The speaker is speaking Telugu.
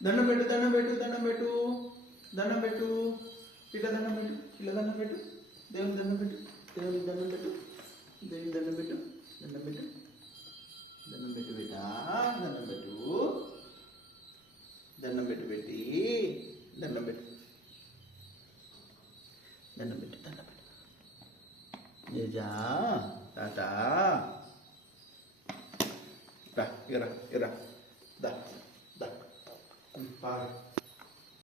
దండం పెట్టు దండం పెట్టు దండం పెట్టు దండం పెట్టు ఇట్లా దండం పెట్టు ఇట్లా దండం పెట్టు దేవుని దండం పెట్టు దేవుని దండం పెట్టు దేవుని దండం పెట్టు దండం పెట్టు దండం పెట్టు బిడ్డ దండం పెట్టు దండం పెట్టు పెట్టి దండం పెట్టు దండం పెట్టు దండం పెట్టు జేజా తాత రా ఇరా ఇరా దా దా పాడు